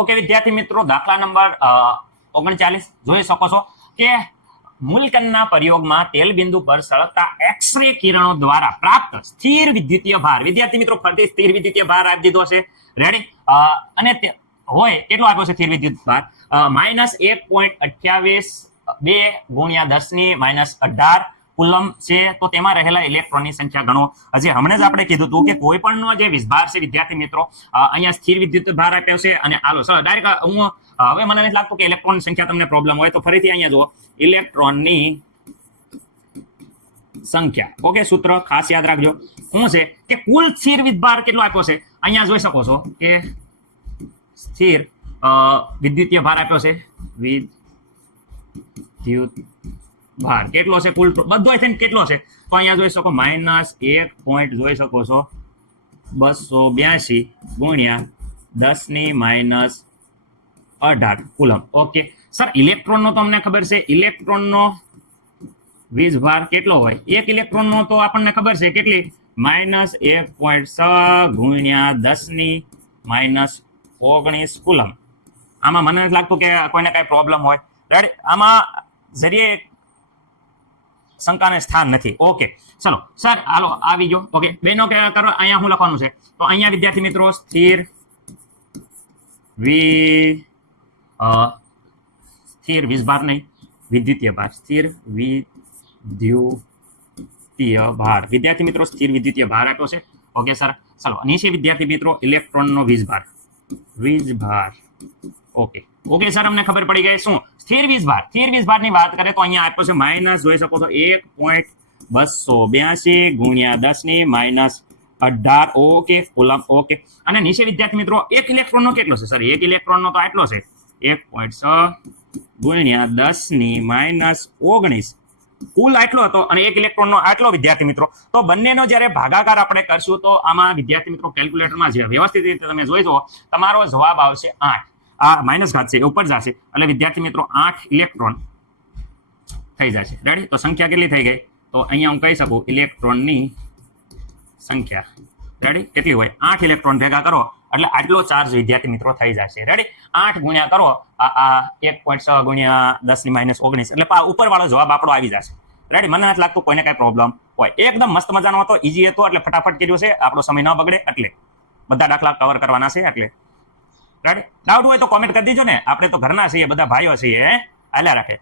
Okay, વિદ્યાર્થી મિત્રો, દાખલા નંબર ઓગણચાલીસ, જોઈ શકો છો કે મુલકનના પ્રયોગમાં તેલ બિંદુ પર સળગતા એક્સ-રે કિરણો દ્વારા પ્રાપ્ત સ્થિર વિદ્યુતીય ભાર. વિદ્યાર્થી મિત્રો ફરતી સ્થિર વિદ્યુતીય ભાર આપી દીધો છે. રેડી અને હોય, કેટલો આપ્યો છે સ્થિર વિદ્યુત ભાર? માઇનસ એક પોઈન્ટ અઠ્યાવીસ બે ગુણ્યા દસની માઇનસ અઢાર. કુલમ છે, તો તેમાં રહેલા ઇલેક્ટ્રોનની સંખ્યા ગણો. હજી હમણાં જ આપણે કીધું હતું કે કોઈ પણ જે વિભાર છે, વિદ્યાર્થી મિત્રો અહીંયા સ્થિર વિદ્યુત ભાર આપ્યો છે અને આલો સર ડાયરેક્ટ હું હવે મને નથી લાગતું કે ઇલેક્ટ્રોન સંખ્યા તમને પ્રોબ્લેમ હોય, તો ફરીથી અહીંયા જુઓ. ઇલેક્ટ્રોનની સંખ્યા. ઓકે, સૂત્ર ખાસ યાદ રાખજો. શું છે? કે કુલ સ્થિર વિદ્યુત કેટલો આપ્યો છે? અહીંયા જોઈ શકો છો કે સ્થિર વિદ્યુતીય ભાર આપ્યો છે. વિદ્યુત ભાર કેટલો છે કુલ બધો થઈને કેટલો છે? તો અહીંયા જોઈ શકો માઇનસ એક પોઈન્ટ જોઈ શકો છો. બસો બ્યાસી ગુણ્યા દસની માઇનસ અઢાર. કુલમ. ઓકે. સર, ઇલેક્ટ્રોનનો તો અમને ખબર છે. ઇલેક્ટ્રોનનો વીજ ભાર કેટલો હોય? એક ઇલેક્ટ્રોનનો તો આપણને ખબર છે કેટલી? માઇનસ એક પોઈન્ટ છ ગુણ્યા દસની માઇનસ ઓગણીસ કુલમ. આમાં મને નથી લાગતું કે કોઈને કઈ પ્રોબ્લેમ હોય. રાઈટ આમાં જરીએ શંકાને સ્થાન નથી. ઓકે ચલો, સર, હાલો, આવી ગયો. ઓકે બેનો કે કરો, અહીંયા હું લખવાનું છે? તો અહીંયા, વિદ્યાર્થી મિત્રો, સ્થિર વી સ્થિર સ્થિર વીજભાર નહીં, વિદ્યુતીય ભાર. સ્થિર વિદ્યુતીય ભાર. વિદ્યાર્થી મિત્રો, સ્થિર વિદ્યુતીય ભાર આપ્યો છે. Okay sir. ચલો, નીચે વિદ્યાર્થી મિત્રો, ઇલેક્ટ્રોનનો વીજ ભાર ઓકે ઓકે સર, અમને ખબર પડી ગઈ. શું? સ્થિર વીજભાર સ્થિર વીજભારની વાત કરીએ તો અહીંયા આપ્યો છે માઇનસ, જોઈ શકો છો, એક પોઈન્ટ બસો બ્યાસી ગુણ્યા દસની માઇનસ અઢાર. ઓકે કુલમ ઓકે. અને નીચે વિદ્યાર્થી મિત્રો, એક ઇલેક્ટ્રોનનો કેટલો છે? સર એક ઇલેક્ટ્રોનનો તો આટલો છે. એક પોઈન્ટ છ ગુણ્યા દસની માઇનસ ઓગણીસ. કુલ આટલો હતો અને એક ઇલેક્ટ્રોનનો આટલો વિદ્યાર્થી મિત્રો. તો બંનેનો જ્યારે ભાગાકાર આપણે કરશું તો આમાં વિદ્યાર્થી મિત્રો કેલ્ક્યુલેટરમાં જે વ્યવસ્થિત રીતે તમે જોઈ જુઓ, તમારો જવાબ આવશે આઠ. આ માઇનસ ઘાત છે, એ ઉપર જશે. એટલે વિદ્યાર્થી મિત્રો આઠ ઇલેક્ટ્રોન થઈ જશે. રેડી તો સંખ્યા કેટલી થઈ ગઈ? તો અહીંયા હું કહી શકું ઇલેક્ટ્રોનની સંખ્યા. રેડી કેટલી હોય? આઠ ઇલેક્ટ્રોન ભેગા કરો, એટલે આટલો ચાર્જ વિદ્યાર્થી મિત્રો થઈ જશે. રેડી આઠ ગુણ્યા કરો, આ એક પોઈન્ટ છ ગુણ્યા દસની માઇનસ ઓગણીસ. એટલે ઉપરવાળો જવાબ આપણો આવી જશે. રેડી મને નથી લાગતું કોઈને કઈ પ્રોબ્લેમ હોય. એકદમ મસ્ત મજાનો હતો ઈઝી હતો, એટલે ફટાફટ કર્યું છે. આપણો સમય ન બગડે એટલે. બધા દાખલા કવર કરવાના છે, એટલે. રાઈટ ડાઉટ હોય તો કોમેન્ટ કરી દેજો ને. આપણે તો ઘરના છીએ, બધા ભાઈઓ છીએ હાલ્યા રાખે.